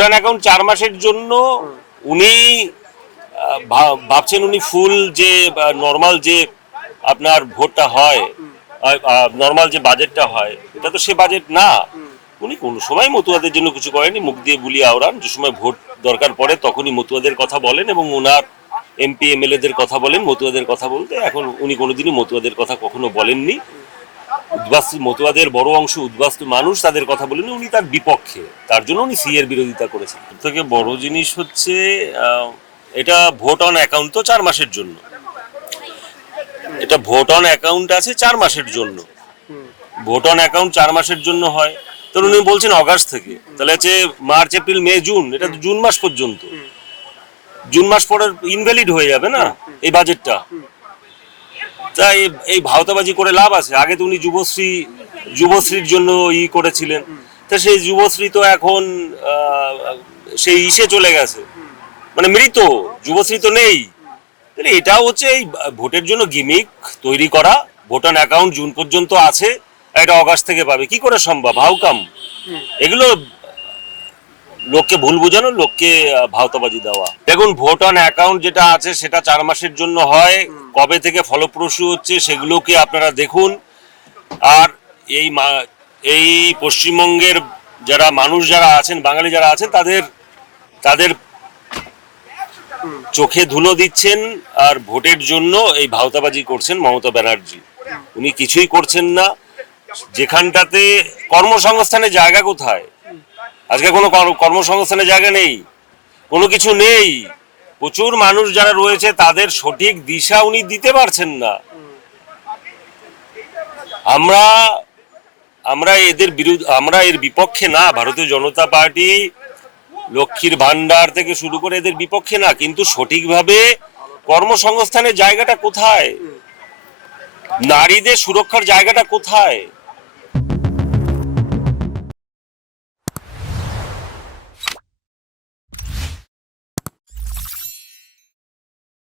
Voter account 4 মাসের জন্য উনি ভাবছেন উনি ফুল যে নর্মাল যে আপনার ভোটটা হয়, নর্মাল যে বাজেটটা হয়, এটা তো সে বাজেট না। উনি কোনো সময় মতুয়াদের জন্য কিছু করেনি, মুখ দিয়ে বুলি আওড়ান। যে সময় ভোট দরকার পড়ে তখনই মতুয়াদের কথা বলেন এবং ওনার এমপি এমএলএদের কথা বলেন মতুয়াদের কথা বলতে। এখন উনি কোনোদিনই মতুয়াদের কথা কখনো বলেননি। উদ্বাস্তু মতুয়াদের বড় অংশ উদ্বাস্তু মানুষ, তাদের কথা বলেননি, উনি তার বিপক্ষে। তার জন্য উনি সি এর বিরোধিতা করেছেন। সব থেকে বড় জিনিস হচ্ছে এটা ভোট অন অ্যাকাউন্ট তো 4 মাসের জন্য। এটা ভোট অন অ্যাকাউন্ট আছে 4 মাসের জন্য। ভোট অন অ্যাকাউন্ট 4 মাসের জন্য হয়, তো উনি বলছেন অগাস্ট থেকে, তাহলে হচ্ছে মার্চ এপ্রিল মে জুন, এটা তো জুন মাস পর্যন্ত। জুন মাস পরে ইনভ্যালিড হয়ে যাবে না এই বাজেটটা। তাই এই ভাওতাবাজি করে লাভ আছে? আগে তো উনি যুবশ্রীর জন্য করেছিলেন, তা সেই যুবশ্রী তো এখন সেই ইসে চলে গেছে, মানে মৃত, যুবশ্রী তো নেই। তাহলে এটাও হচ্ছে এই ভোটের জন্য গিমিক তৈরি করা। ভোট অন অ্যাকাউন্ট জুন পর্যন্ত আছে, এটা অগাস্ট থেকে পাবে, কি করে সম্ভব? How come? এগুলো লোককে ভুল বোঝানো, লোককে ভাওতাবাজি দেওয়া। দেখুন, ভোট অন অ্যাকাউন্ট যেটা আছে সেটা 4 মাসের জন্য হয়। কবে থেকে ফলপ্রসূ হচ্ছে সেগুলোকে আপনারা দেখুন। আর এই পশ্চিমবঙ্গের যারা মানুষ যারা আছেন, বাঙালি যারা আছেন, তাদের চোখে ধুলো দিচ্ছেন আর ভোটের জন্য এই ভাওতাবাজি করছেন মমতা ব্যানার্জি। উনি কিছুই করছেন না। যেখানটাতে কর্মসংস্থানের জায়গা কোথায়? আজকে কোনো কর্মসংস্থানের জায়গা নেই, কোনো কিছু নেই। প্রচুর মানুষ যারা রয়েছে তাদের সঠিক দিশা উনি দিতে পারছেন না। আমরা এর বিপক্ষে না। ভারতীয় জনতা পার্টি লক্ষ্মীর ভান্ডার থেকে শুরু করে এদের বিপক্ষে না, কিন্তু সঠিকভাবে কর্মসংস্থানের জায়গাটা কোথায়? নারীদের সুরক্ষার জায়গাটা কোথায়?